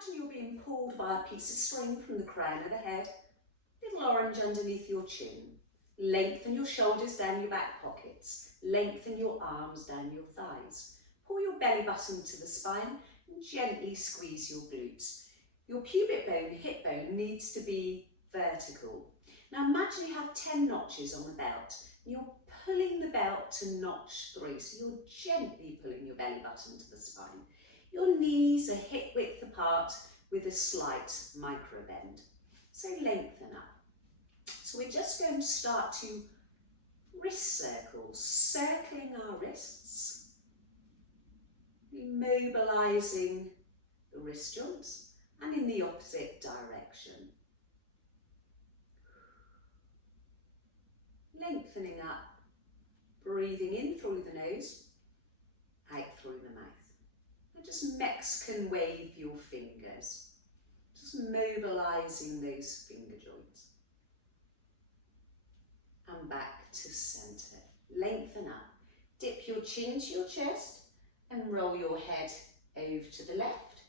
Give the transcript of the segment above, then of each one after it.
Imagine you're being pulled by a piece of string from the crown of the head, little orange underneath your chin. Lengthen your shoulders down your back pockets. Lengthen your arms down your thighs. Pull your belly button to the spine and gently squeeze your glutes. Your pubic bone, hip bone, needs to be vertical. Now imagine you have 10 notches on the belt. You're pulling the belt to notch 3, so you're gently pulling your belly button to the spine. Your knees are hip width apart with a slight micro bend. So lengthen up. So we're just going to start to wrist circles, circling our wrists, immobilising the wrist joints and in the opposite direction. Lengthening up, breathing in through the nose, out through the mouth. And just Mexican wave your fingers, just mobilising those finger joints. And back to centre. Lengthen up. Dip your chin to your chest and roll your head over to the left.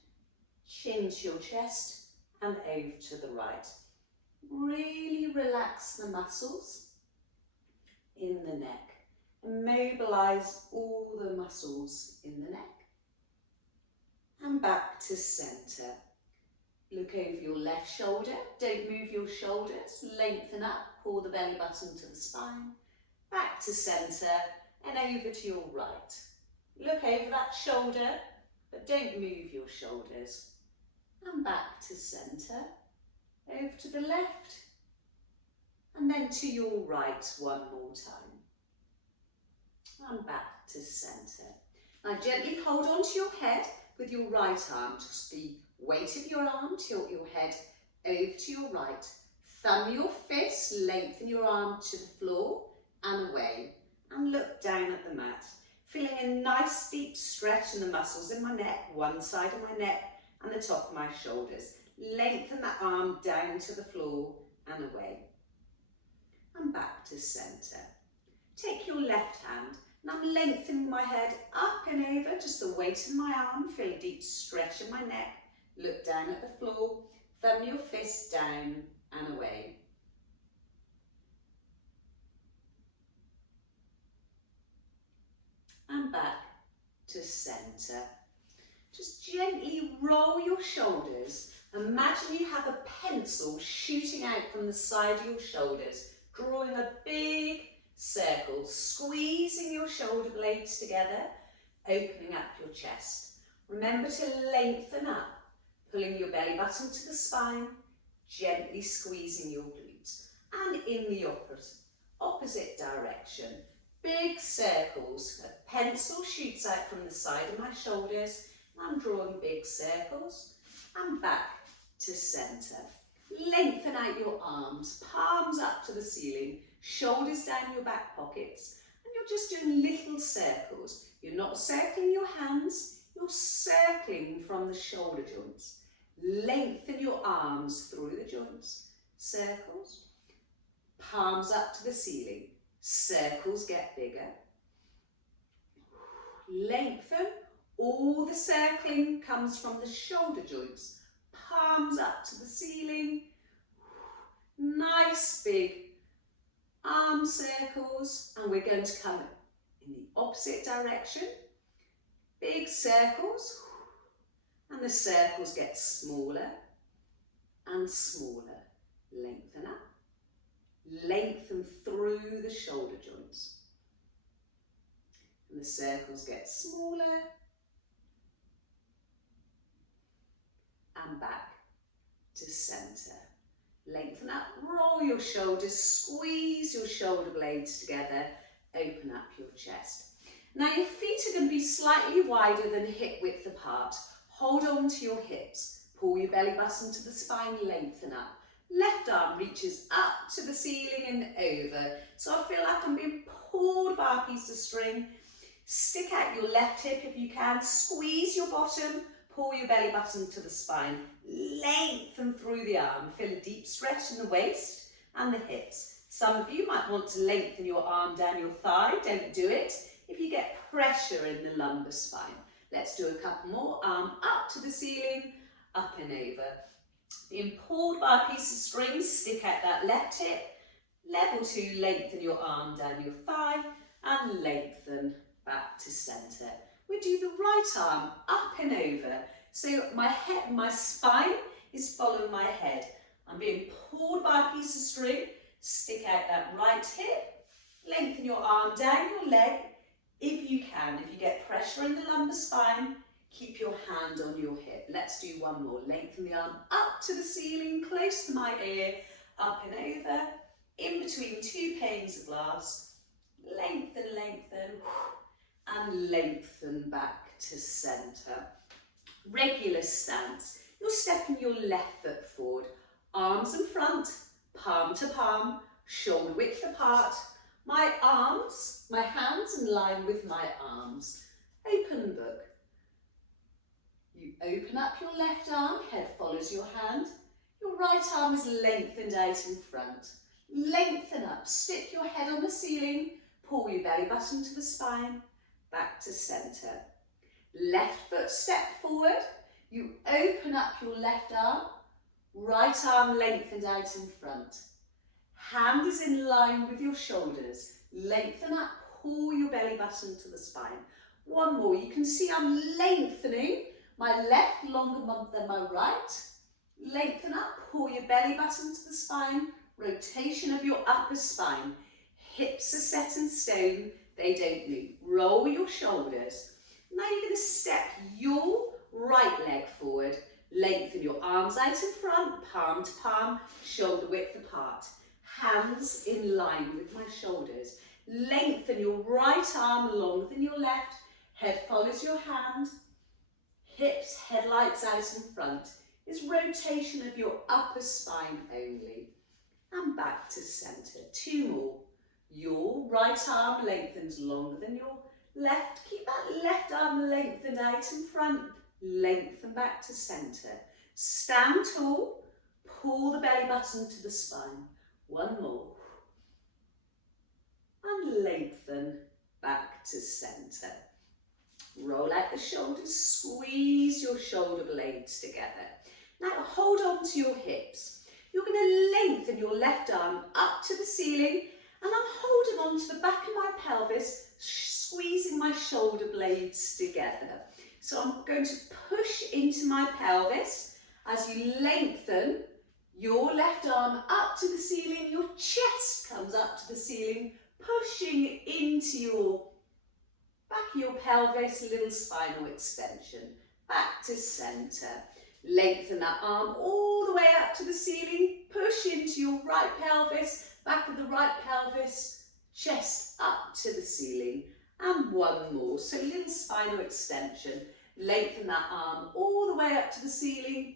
Chin to your chest and over to the right. Really relax the muscles in the neck and mobilise all the muscles in the neck. And back to centre. Look over your left shoulder, don't move your shoulders, lengthen up, pull the belly button to the spine, back to centre and over to your right. Look over that shoulder, but don't move your shoulders. And back to centre, over to the left, and then to your right one more time. And back to centre. Now gently hold on to your head with your right arm, just the weight of your arm, tilt your head over to your right. Thumb your fist, lengthen your arm to the floor and away. And look down at the mat. Feeling a nice deep stretch in the muscles in my neck, one side of my neck and the top of my shoulders. Lengthen that arm down to the floor and away. And back to centre. Take your left hand. And I'm lengthening my head up and over, just the weight of my arm. Feel a deep stretch in my neck. Look down at the floor, thumb your fist down and away. And back to centre. Just gently roll your shoulders. Imagine you have a pencil shooting out from the side of your shoulders, drawing a big circle, squeezing your shoulder blades together, opening up your chest. Remember to lengthen up. Pulling your belly button to the spine, gently squeezing your glutes. And in the opposite direction, big circles. A pencil shoots out from the side of my shoulders. I'm drawing big circles. And back to centre. Lengthen out your arms, palms up to the ceiling, shoulders down your back pockets. And you're just doing little circles. You're not circling your hands, you're circling from the shoulder joints. Lengthen your arms through the joints. Circles. Palms up to the ceiling. Circles get bigger. Lengthen. All the circling comes from the shoulder joints. Palms up to the ceiling. Nice big arm circles. And we're going to come in the opposite direction. Big circles. And the circles get smaller and smaller. Lengthen up. Lengthen through the shoulder joints. And the circles get smaller. And back to centre. Lengthen up, roll your shoulders, squeeze your shoulder blades together, open up your chest. Now your feet are going to be slightly wider than hip width apart. Hold on to your hips, pull your belly button to the spine, lengthen up. Left arm reaches up to the ceiling and over. So I feel like I'm being pulled by a piece of string. Stick out your left hip if you can, squeeze your bottom, pull your belly button to the spine, lengthen through the arm. Feel a deep stretch in the waist and the hips. Some of you might want to lengthen your arm down your thigh, don't do it if you get pressure in the lumbar spine. Let's do a couple more. Arm up to the ceiling, up and over. Being pulled by a piece of string, stick out that left hip. Level 2, lengthen your arm down your thigh and lengthen back to centre. We do the right arm up and over. So my spine is following my head. I'm being pulled by a piece of string, stick out that right hip, lengthen your arm down your leg if you can. If you get pressure in the lumbar spine, keep your hand on your hip. Let's do one more. Lengthen the arm up to the ceiling, close to my ear, up and over, in between two panes of glass. Lengthen, lengthen, and lengthen back to centre. Regular stance. You're stepping your left foot forward, arms in front, palm to palm, shoulder width apart. My hands in line with my arms. Open book. You open up your left arm, head follows your hand. Your right arm is lengthened out in front. Lengthen up, stick your head on the ceiling, pull your belly button to the spine, back to centre. Left foot step forward, you open up your left arm, right arm lengthened out in front. Hand is in line with your shoulders, lengthen up, pull your belly button to the spine. One more, you can see I'm lengthening, my left longer than my right. Lengthen up, pull your belly button to the spine, rotation of your upper spine. Hips are set in stone, they don't move. Roll your shoulders. Now you're going to step your right leg forward. Lengthen your arms out in front, palm to palm, shoulder width apart. Hands in line with my shoulders. Lengthen your right arm longer than your left. Head follows your hand. Hips, headlights out in front. Is rotation of your upper spine only. And back to centre. Two more. Your right arm lengthens longer than your left. Keep that left arm lengthened out in front. Lengthen back to centre. Stand tall. Pull the belly button to the spine. One more. And lengthen back to centre. Roll out the shoulders. Squeeze your shoulder blades together. Now hold on to your hips. You're going to lengthen your left arm up to the ceiling, and I'm holding on to the back of my pelvis, squeezing my shoulder blades together. So I'm going to push into my pelvis as you lengthen your left arm up to the ceiling, your chest comes up to the ceiling, pushing into your back of your pelvis, little spinal extension, back to centre. Lengthen that arm all the way up to the ceiling, push into your right pelvis, back of the right pelvis, chest up to the ceiling, and one more. So little spinal extension, lengthen that arm all the way up to the ceiling,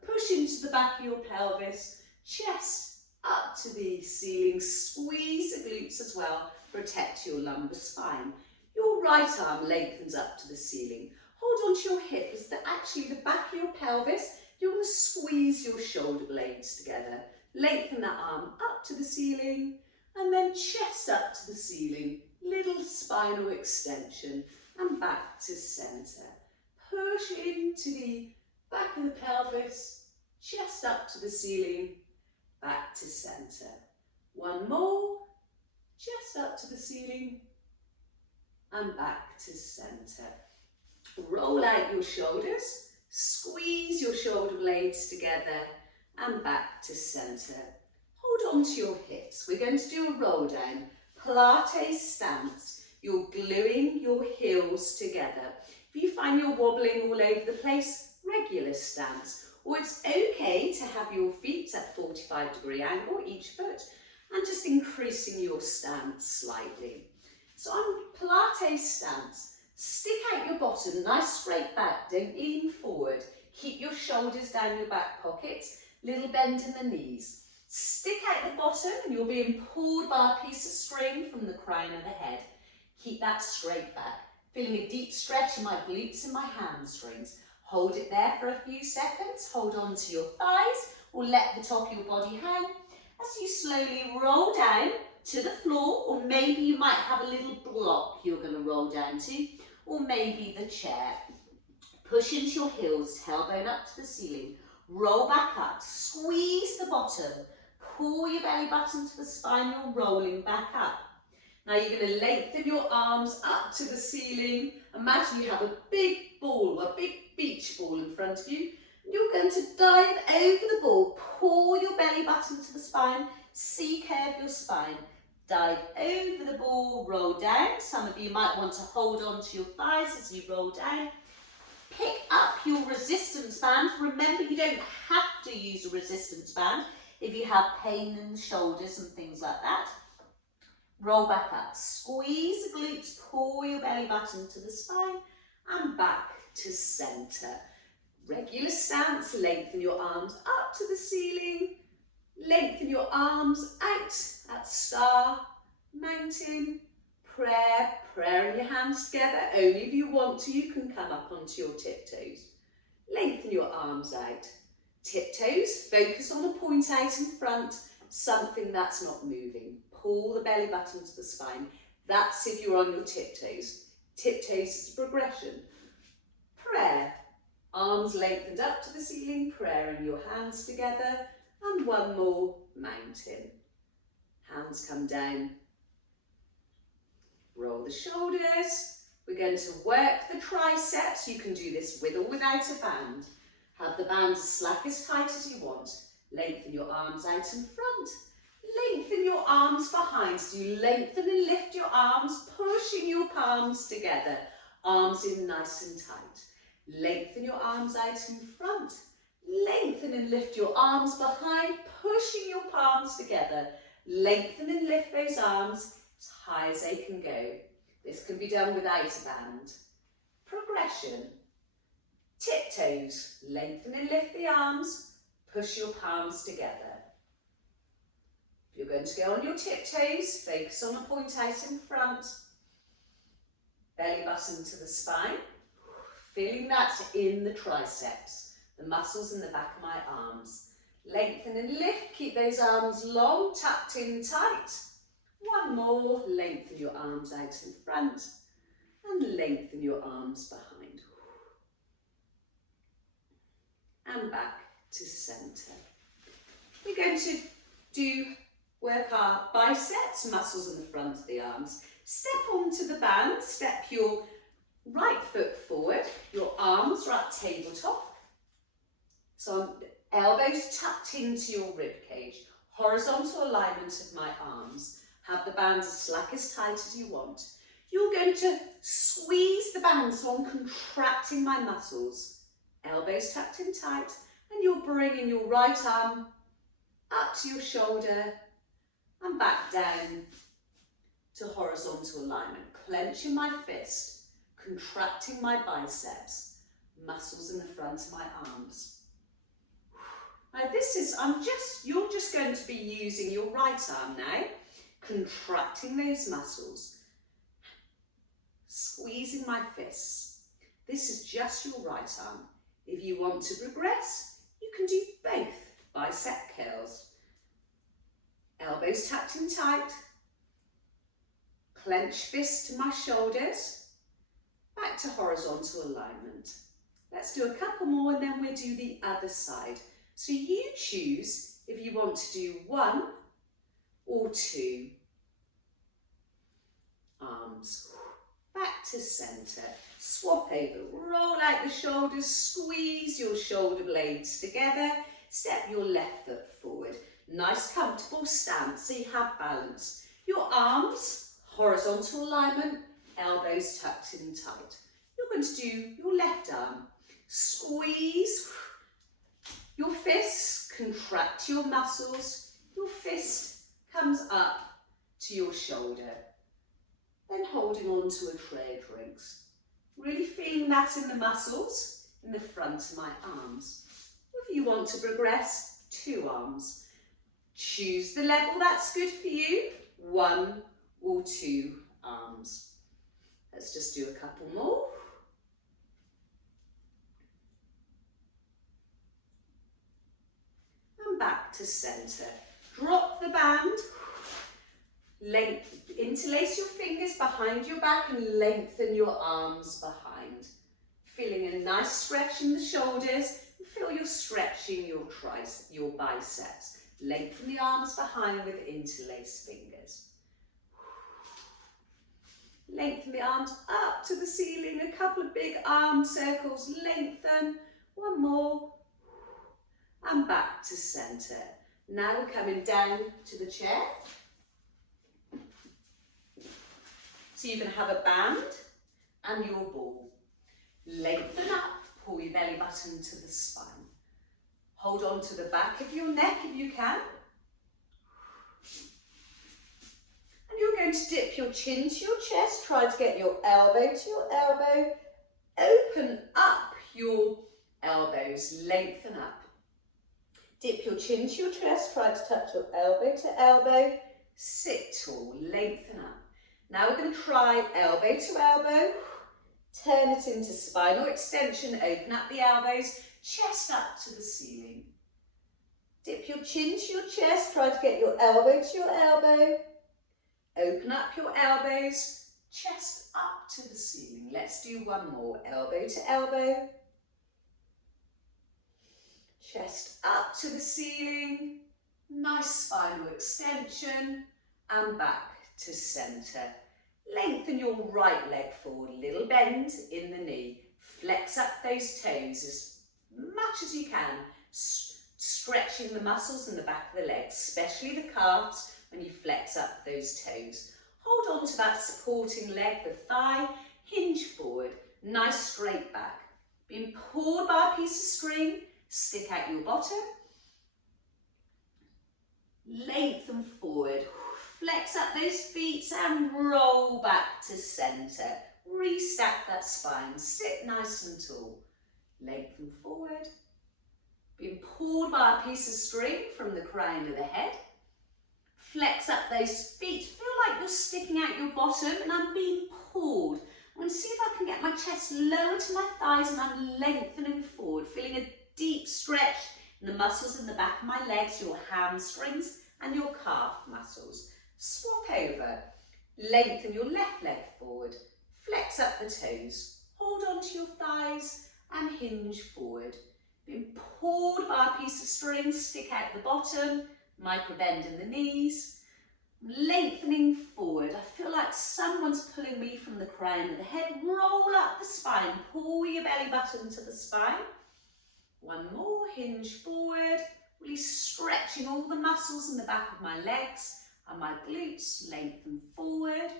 push into the back of your pelvis, chest up to the ceiling, squeeze the glutes as well, protect your lumbar spine. Your right arm lengthens up to the ceiling. Hold on to your hip, as actually the back of your pelvis, you're going to squeeze your shoulder blades together. Lengthen that arm up to the ceiling, and then chest up to the ceiling. Little spinal extension, and back to centre. Push into the back of the pelvis, chest up to the ceiling, back to centre. One more, chest up to the ceiling, and back to centre. Roll out your shoulders, squeeze your shoulder blades together, and back to centre. Hold on to your hips. We're going to do a roll down, Pilates stance. You're gluing your heels together. If you find you're wobbling all over the place, regular stance. Or it's okay to have your feet at 45-degree angle, each foot, and just increasing your stance slightly. So on Pilates stance, stick out your bottom, nice straight back, don't lean forward. Keep your shoulders down your back pockets, little bend in the knees. Stick out the bottom and you're being pulled by a piece of string from the crown of the head. Keep that straight back. Feeling a deep stretch in my glutes and my hamstrings. Hold it there for a few seconds. Hold on to your thighs or let the top of your body hang. As you slowly roll down to the floor, or maybe you might have a little block you're going to roll down to, or maybe the chair. Push into your heels, tailbone up to the ceiling. Roll back up, squeeze the bottom. Pull your belly button to the spine, you're rolling back up. Now you're going to lengthen your arms up to the ceiling. Imagine you have a big ball, a big beach ball in front of you. You're going to dive over the ball, pull your belly button to the spine, C-curve your spine. Dive over the ball, roll down. Some of you might want to hold on to your thighs as you roll down. Pick up your resistance band. Remember, you don't have to use a resistance band if you have pain in the shoulders and things like that. Roll back up, squeeze the glutes, pull your belly button to the spine and back to centre. Regular stance, lengthen your arms up to the ceiling, lengthen your arms out at star, mountain, prayer, prayer in your hands together. Only if you want to, you can come up onto your tiptoes. Lengthen your arms out. Tiptoes, focus on a point out in front, something that's not moving. Pull the belly button to the spine. That's if you're on your tiptoes. Tiptoes is a progression. Prayer. Arms lengthened up to the ceiling, prayer in your hands together. And one more, mountain. Hands come down. Roll the shoulders. We're going to work the triceps. You can do this with or without a band. Have the band as slack as tight as you want. Lengthen your arms out in front. Lengthen your arms behind. So you lengthen and lift your arms, pushing your palms together. Arms in nice and tight. Lengthen your arms out in front. Lengthen and lift your arms behind, pushing your palms together. Lengthen and lift those arms as high as they can go. This can be done without a band. Progression. Tiptoes. Lengthen and lift the arms, push your palms together. You're going to go on your tiptoes, focus on a point out in front. Belly button to the spine. Feeling that in the triceps, the muscles in the back of my arms. Lengthen and lift, keep those arms long, tucked in tight. One more, lengthen your arms out in front and lengthen your arms behind. And back to centre. We're going to work our biceps, muscles in the front of the arms. Step onto the band, step your right foot forward, your arms are at tabletop. So elbows tucked into your rib cage, horizontal alignment of my arms. Have the band as slack as tight as you want. You're going to squeeze the band so I'm contracting my muscles. Elbows tucked in tight, and you're bringing your right arm up to your shoulder and back down to horizontal alignment. Clenching my fist, contracting my biceps, muscles in the front of my arms. Now you're just going to be using your right arm now, contracting those muscles, squeezing my fists. This is just your right arm. If you want to progress, you can do both bicep curls. Elbows tucked in tight, clench fist to my shoulders, back to horizontal alignment. Let's do a couple more and then we'll do the other side. So you choose if you want to do 1 or 2 arms. Back to centre. Swap over, roll out the shoulders, squeeze your shoulder blades together, step your left foot forward. Nice comfortable stance so you have balance. Your arms, horizontal alignment, elbows tucked in tight. You're going to do your left arm. Squeeze your fists, contract your muscles. Your fist comes up to your shoulder. Then holding on to a tray of drinks. Really feeling that in the muscles in the front of my arms. If you want to progress, 2 arms. Choose the level that's good for you, 1 or 2 arms. Let's just do a couple more. And back to centre. Drop the band. Interlace your fingers behind your back and lengthen your arms behind. Feeling a nice stretch in the shoulders and feel you're stretching your biceps. Lengthen the arms behind with interlaced fingers. Lengthen the arms up to the ceiling, a couple of big arm circles, lengthen, one more, and back to centre. Now we're coming down to the chair. So you're going to have a band and your ball. Lengthen up, pull your belly button to the spine. Hold on to the back of your neck if you can. And you're going to dip your chin to your chest, try to get your elbow to your elbow. Open up your elbows, lengthen up. Dip your chin to your chest, try to touch your elbow to elbow. Sit tall, lengthen up. Now we're going to try elbow to elbow. Turn it into spinal extension, open up the elbows, chest up to the ceiling. Dip your chin to your chest, try to get your elbow to your elbow. Open up your elbows, chest up to the ceiling. Let's do one more, elbow to elbow. Chest up to the ceiling, nice spinal extension, and back to centre. Lengthen your right leg forward, little bend in the knee. Flex up those toes as much as you can, stretching the muscles in the back of the legs, especially the calves when you flex up those toes. Hold on to that supporting leg, the thigh, hinge forward, nice straight back. Being pulled by a piece of string, stick out your bottom. Lengthen forward. Flex up those feet and roll back to centre. Restack that spine. Sit nice and tall. Lengthen forward. Being pulled by a piece of string from the crown of the head. Flex up those feet. Feel like you're sticking out your bottom and I'm being pulled. I'm going to see if I can get my chest lower to my thighs and I'm lengthening forward. Feeling a deep stretch in the muscles in the back of my legs, your hamstrings and your calf muscles. Swap over, lengthen your left leg forward, flex up the toes, hold on to your thighs and hinge forward. Being pulled by a piece of string, stick out the bottom, micro bend in the knees, lengthening forward. I feel like someone's pulling me from the crown of the head. Roll up the spine, pull your belly button to the spine. One more, hinge forward, really stretching all the muscles in the back of my legs. And my glutes, lengthen forward,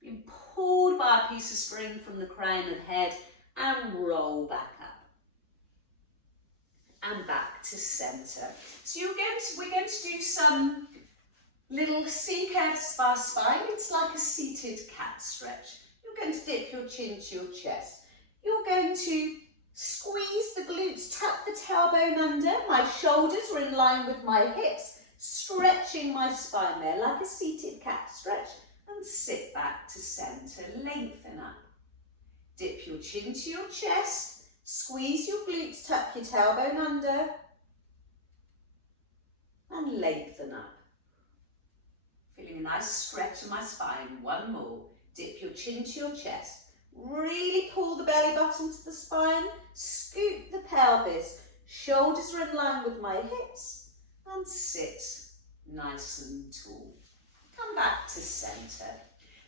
being pulled by a piece of string from the crown of the head and roll back up. And back to centre. So we're going to do some little C-curves of our spine. It's like a seated cat stretch. You're going to dip your chin to your chest. You're going to squeeze the glutes, tuck the tailbone under. My shoulders are in line with my hips. Stretching my spine there like a seated cat stretch and sit back to centre, lengthen up. Dip your chin to your chest, squeeze your glutes, tuck your tailbone under and lengthen up. Feeling a nice stretch in my spine, one more. Dip your chin to your chest, really pull the belly button to the spine, scoop the pelvis, shoulders are in line with my hips. And sit nice and tall. Come back to centre.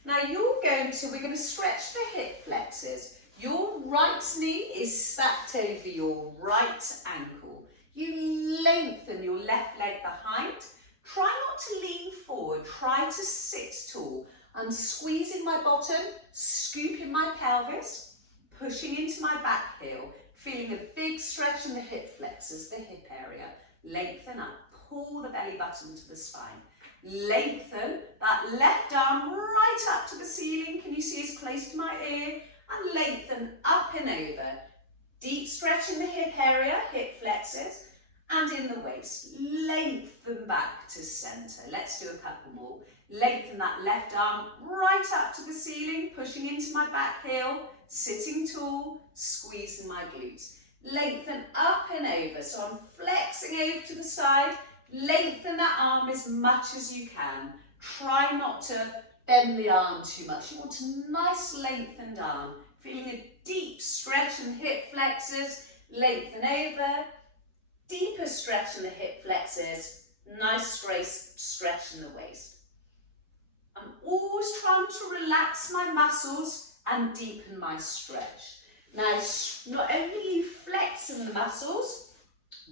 Now we're going to stretch the hip flexors. Your right knee is stacked over your right ankle. You lengthen your left leg behind. Try not to lean forward. Try to sit tall. I'm squeezing my bottom, scooping my pelvis, pushing into my back heel, feeling a big stretch in the hip flexors, the hip area. Lengthen up. Pull the belly button to the spine. Lengthen that left arm right up to the ceiling. Can you see it's close to my ear? And lengthen up and over. Deep stretch in the hip area, hip flexors, and in the waist. Lengthen back to centre. Let's do a couple more. Lengthen that left arm right up to the ceiling, pushing into my back heel, sitting tall, squeezing my glutes. Lengthen up and over. So I'm flexing over to the side. Lengthen that arm as much as you can. Try not to bend the arm too much. You want a nice lengthened arm. Feeling a deep stretch in the hip flexors, lengthen over. Deeper stretch in the hip flexors, nice stretch in the waist. I'm always trying to relax my muscles and deepen my stretch. Now, not only are you flexing the muscles,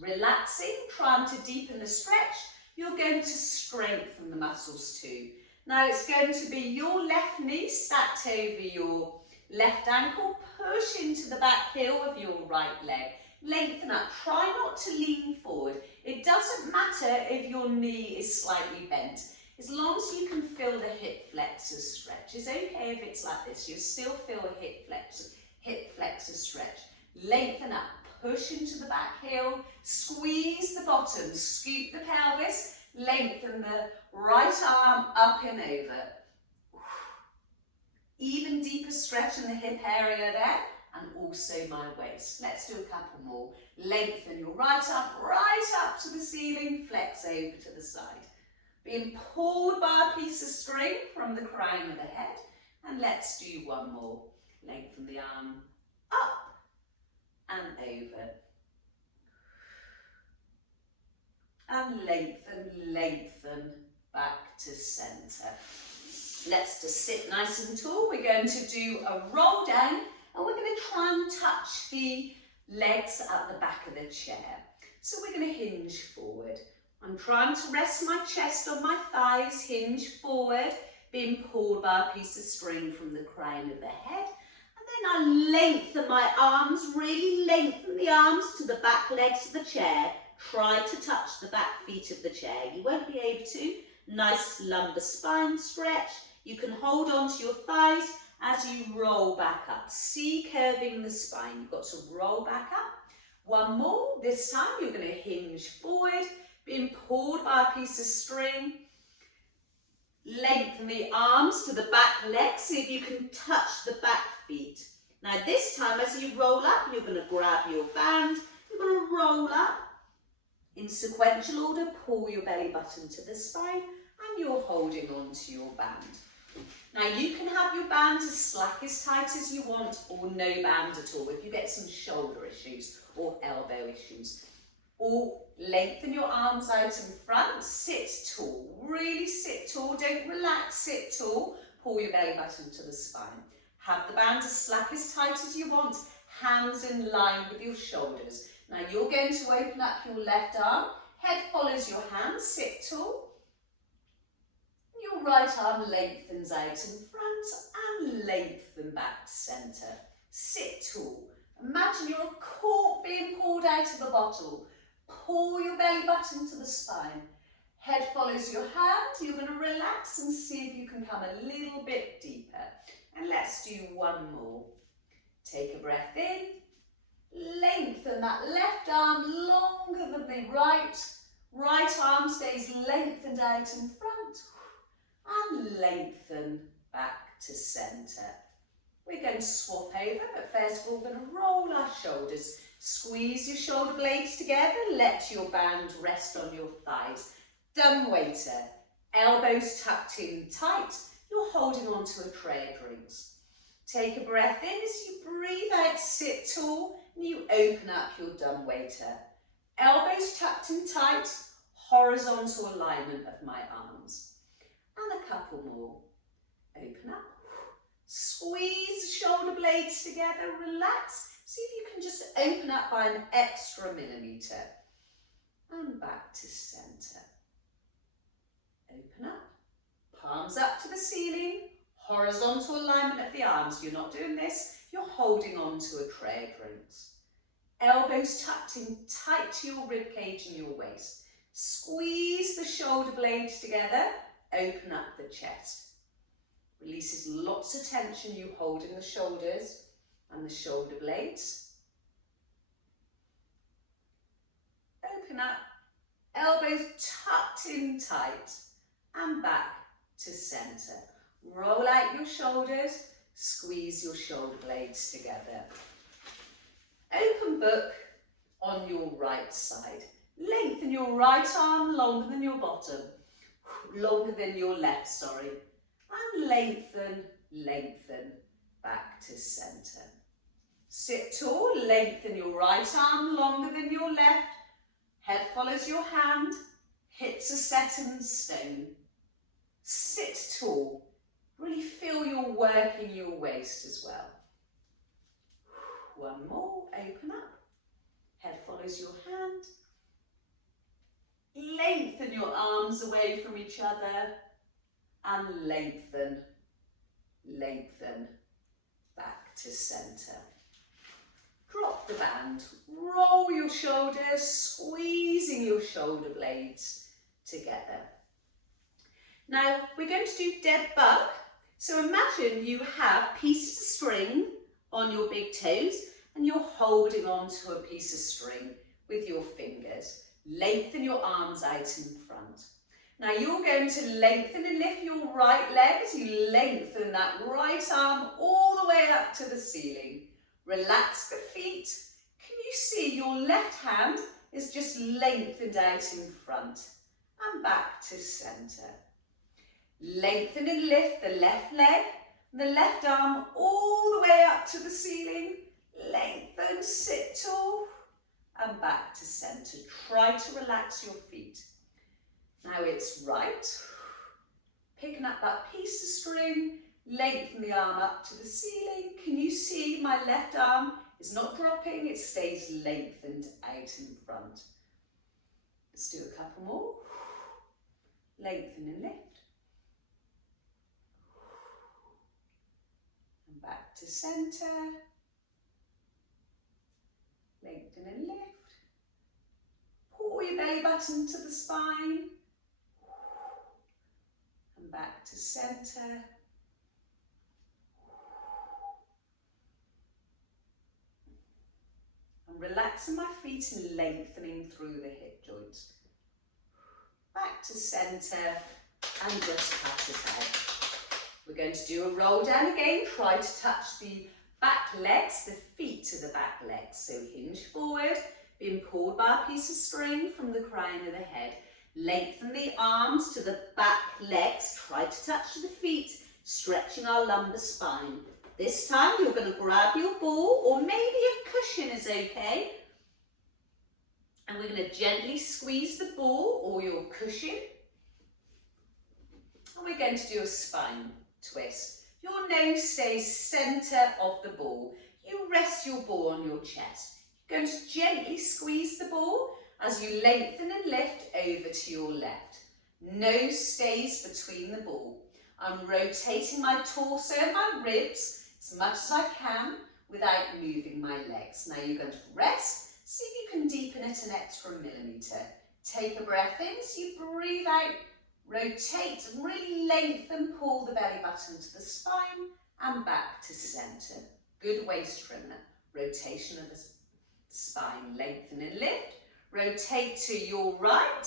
relaxing, trying to deepen the stretch, you're going to strengthen the muscles too. Now, it's going to be your left knee stacked over your left ankle, push into the back heel of your right leg. Lengthen up, try not to lean forward. It doesn't matter if your knee is slightly bent. As long as you can feel the hip flexor stretch. It's okay if it's like this, you'll still feel a hip flexor stretch. Lengthen up, push into the back heel, squeeze the bottom, scoop the pelvis, lengthen the right arm up and over. Even deeper stretch in the hip area there. And also my waist. Let's do a couple more. Lengthen your right arm right up to the ceiling, flex over to the side. Being pulled by a piece of string from the crown of the head. And let's do one more. Lengthen the arm up and over. And lengthen back to centre. Let's just sit nice and tall. We're going to do a roll down. And we're going to try and touch the legs at the back of the chair. So we're going to hinge forward. I'm trying to rest my chest on my thighs, hinge forward, being pulled by a piece of string from the crown of the head. And then I lengthen my arms, really lengthen the arms to the back legs of the chair. Try to touch the back feet of the chair. You won't be able to. Nice lumbar spine stretch. You can hold on to your thighs as you roll back up. See curving the spine. You've got to roll back up. One more. This time you're going to hinge forward, being pulled by a piece of string. Lengthen the arms to the back legs. See if you can touch the back feet. Now this time as you roll up, you're going to grab your band. You're going to roll up. In sequential order, pull your belly button to the spine and you're holding on to your band. Now you can have your band as slack, as tight as you want, or no band at all if you get some shoulder issues or elbow issues. Or lengthen your arms out in front, sit tall, really sit tall, don't relax, sit tall, pull your belly button to the spine. Have the band as slack, as tight as you want, hands in line with your shoulders. Now you're going to open up your left arm, head follows your hand, sit tall. Your right arm lengthens out in front and lengthen back to centre. Sit tall. Imagine you're a cork being poured out of a bottle. Pull your belly button to the spine. Head follows your hand. You're going to relax and see if you can come a little bit deeper. And let's do one more. Take a breath in. Lengthen that left arm longer than the right. Right arm stays lengthened out in front. And lengthen back to centre. We're going to swap over, but first of all we're going to roll our shoulders. Squeeze your shoulder blades together, let your band rest on your thighs. Dumb waiter, elbows tucked in tight, you're holding on to a tray of drinks. Take a breath in as you breathe out, sit tall, and you open up your dumb waiter. Elbows tucked in tight, horizontal alignment of my arms. And a couple more. Open up. Squeeze the shoulder blades together. Relax. See if you can just open up by an extra millimetre. And back to centre. Open up. Palms up to the ceiling. Horizontal alignment of the arms. You're not doing this. You're holding on to a tray of drinks. Elbows tucked in tight to your rib cage and your waist. Squeeze the shoulder blades together. Open up the chest. Releases lots of tension, you holding the shoulders and the shoulder blades. Open up, elbows tucked in tight and back to centre. Roll out your shoulders, squeeze your shoulder blades together. Open book on your right side. Lengthen your right arm longer than your bottom. Longer than your left, sorry. And lengthen, lengthen back to center. Sit tall, lengthen your right arm longer than your left. Head follows your hand, hips are set in stone. Sit tall, really feel you're working your waist as well. One more, open up. Head follows your hand. Lengthen your arms away from each other and lengthen, lengthen, back to center. Drop the band, roll your shoulders, squeezing your shoulder blades together. Now we're going to do dead bug. So imagine you have pieces of string on your big toes and you're holding on to a piece of string with your fingers. Lengthen your arms out in front. Now you're going to lengthen and lift your right leg as you lengthen that right arm all the way up to the ceiling. Relax the feet. Can you see your left hand is just lengthened out in front and back to center. Lengthen and lift the left leg, the left arm all the way up to the ceiling. Lengthen, sit tall and back to center. Try to relax your feet. Now it's right. Picking up that piece of string, lengthen the arm up to the ceiling. Can you see my left arm is not dropping, it stays lengthened out in front. Let's do a couple more. Lengthen and lift. And back to center. Lengthen and lift. Pull your belly button to the spine. And back to center. And relaxing my feet and lengthening through the hip joints. Back to center and just pat it out. We're going to do a roll down again. Try to touch the back legs, the feet to the back legs. So hinge forward, being pulled by a piece of string from the crown of the head. Lengthen the arms to the back legs. Try to touch the feet, stretching our lumbar spine. This time you're going to grab your ball, or maybe a cushion is okay. And we're going to gently squeeze the ball or your cushion. And we're going to do a spine twist. Your nose stays centre of the ball. You rest your ball on your chest. You're going to gently squeeze the ball as you lengthen and lift over to your left. Nose stays between the ball. I'm rotating my torso and my ribs as much as I can without moving my legs. Now you're going to rest. See if you can deepen it an extra millimetre. Take a breath in, so you breathe out, rotate and really lengthen, pull the belly button to the spine and back to centre. Good waist trimmer. Rotation of the spine, lengthen and lift. Rotate to your right.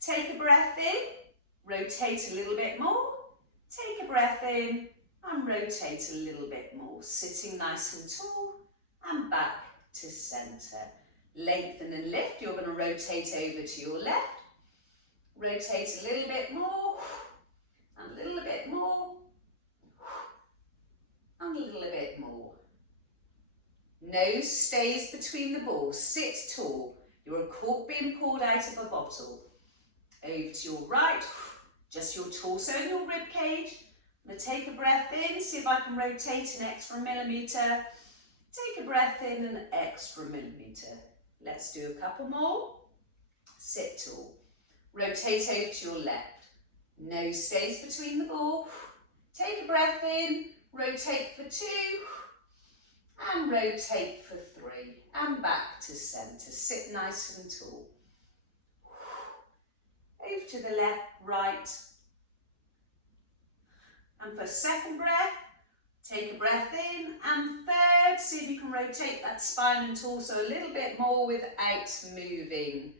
Take a breath in, rotate a little bit more. Take a breath in and rotate a little bit more. Sitting nice and tall and back to centre. Lengthen and lift. You're going to rotate over to your left. Rotate a little bit more, and a little bit more, and a little bit more. Nose stays between the balls. Sit tall. You're a cork being poured out of a bottle. Over to your right, just your torso and your rib cage. I'm going to take a breath in, see if I can rotate an extra millimetre. Take a breath in, an extra millimetre. Let's do a couple more. Sit tall. Rotate over to your left. Nose stays between the ball. Take a breath in, rotate for 2, and rotate for 3. And back to centre. Sit nice and tall. Over to the left, right. And for second breath, take a breath in, and third, see if you can rotate that spine and torso a little bit more without moving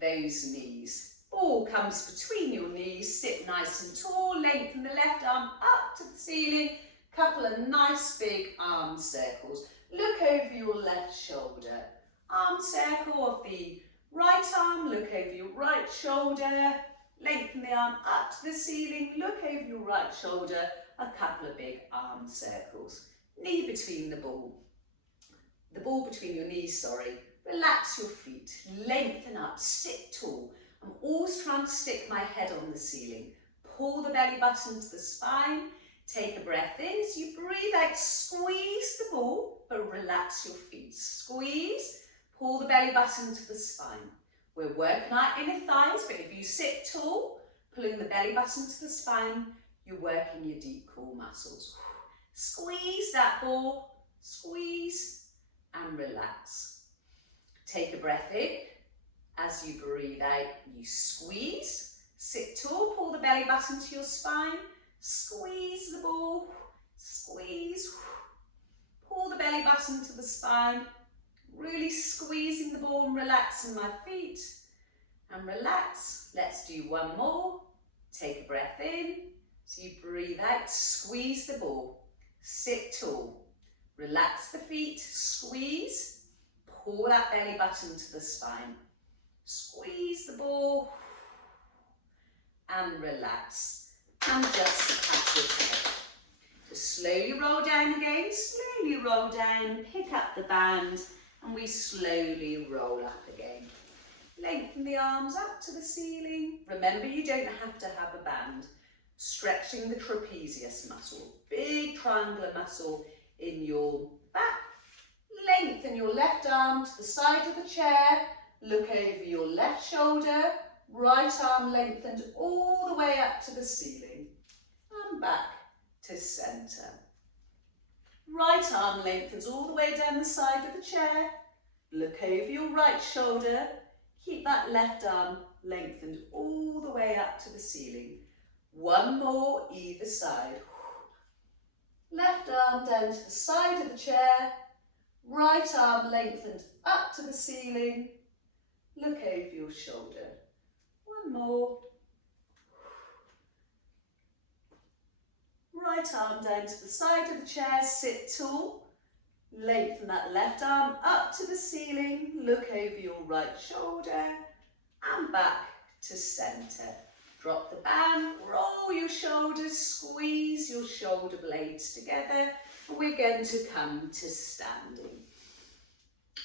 those knees. Ball comes between your knees, sit nice and tall, lengthen the left arm up to the ceiling, couple of nice big arm circles. Look over your left shoulder. Arm circle of the right arm, look over your right shoulder, lengthen the arm up to the ceiling, look over your right shoulder, a couple of big arm circles. Knee between the ball between your knees, sorry. Relax your feet, lengthen up, sit tall. I'm always trying to stick my head on the ceiling. Pull the belly button to the spine. Take a breath in. As you breathe out, squeeze the ball, but relax your feet. Squeeze, pull the belly button to the spine. We're working our inner thighs, but if you sit tall, pulling the belly button to the spine, you're working your deep core muscles. Squeeze that ball, squeeze and relax. Take a breath in. As you breathe out, you squeeze. Sit tall, pull the belly button to your spine. Squeeze the ball, squeeze. Pull the belly button to the spine. Really squeezing the ball and relaxing my feet. And relax. Let's do one more. Take a breath in. So you breathe out, squeeze the ball. Sit tall. Relax the feet, squeeze. Pull that belly button to the spine. Squeeze the ball and relax. And just tap your head. Just slowly roll down again, slowly roll down, pick up the band, and we slowly roll up again. Lengthen the arms up to the ceiling. Remember, you don't have to have a band. Stretching the trapezius muscle, big triangular muscle in your back. Lengthen your left arm to the side of the chair. Look over your left shoulder. Right arm lengthened all the way up to the ceiling. And back to centre. Right arm lengthens all the way down the side of the chair. Look over your right shoulder. Keep that left arm lengthened all the way up to the ceiling. One more either side. Left arm down to the side of the chair. Right arm lengthened up to the ceiling. Look over your shoulder. One more. Right arm down to the side of the chair. Sit tall. Lengthen that left arm up to the ceiling. Look over your right shoulder. And back to centre. Drop the band, roll your shoulders, squeeze your shoulder blades together. And we're going to come to standing.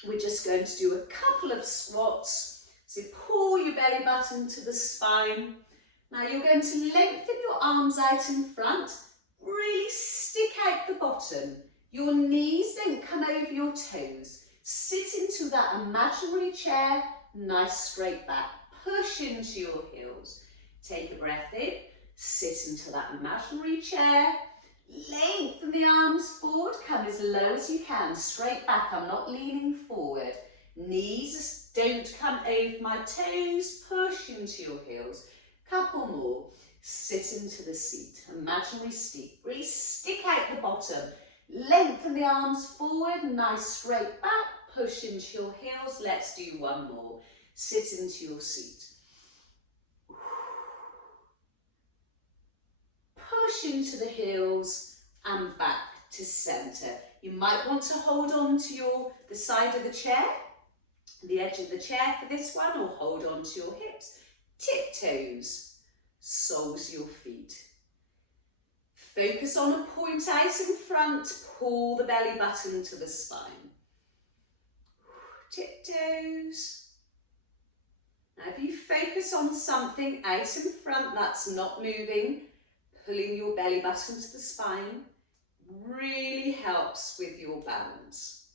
We're just going to do a couple of squats. So pull your belly button to the spine. Now you're going to lengthen your arms out in front. Really stick out the bottom. Your knees don't come over your toes. Sit into that imaginary chair, nice straight back. Push into your heels. Take a breath in, sit into that imaginary chair, lengthen the arms forward, come as low as you can, straight back, I'm not leaning forward. Knees don't come over my toes, push into your heels. Couple more, sit into the seat, imaginary seat, really stick out the bottom, lengthen the arms forward, nice straight back, push into your heels. Let's do one more, sit into your seat. Push into the heels and back to centre. You might want to hold on to the side of the chair, the edge of the chair for this one, or hold on to your hips. Tiptoes, soles your feet. Focus on a point out in front, pull the belly button to the spine. Tiptoes. Now if you focus on something out in front that's not moving, pulling your belly button to the spine really helps with your balance.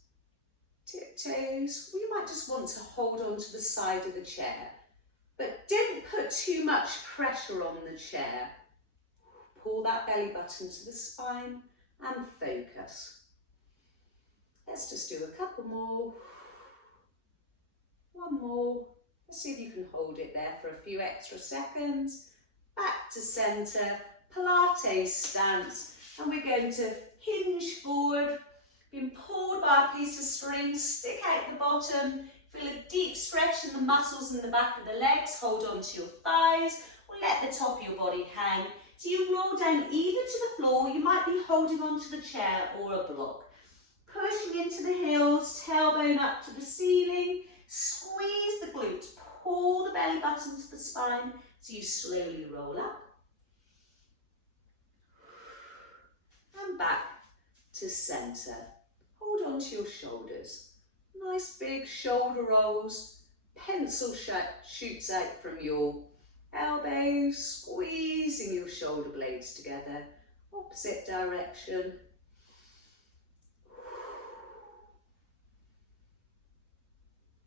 Tiptoes, well, you might just want to hold on to the side of the chair, but don't put too much pressure on the chair. Pull that belly button to the spine and focus. Let's just do a couple more. One more. Let's see if you can hold it there for a few extra seconds. Back to centre. Pilates stance, and we're going to hinge forward, being pulled by a piece of string, stick out the bottom, feel a deep stretch in the muscles in the back of the legs, hold on to your thighs, or let the top of your body hang. So you roll down either to the floor, you might be holding onto the chair or a block. Pushing into the heels, tailbone up to the ceiling, squeeze the glutes, pull the belly button to the spine, so you slowly roll up. back to centre. Hold on to your shoulders. Nice big shoulder rolls. Pencil shoots out from your elbows, squeezing your shoulder blades together. Opposite direction.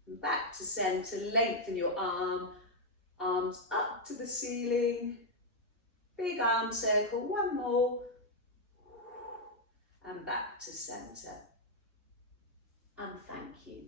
And back to centre, lengthen your arms up to the ceiling. Big arm circle, one more. And back to centre. And thank you.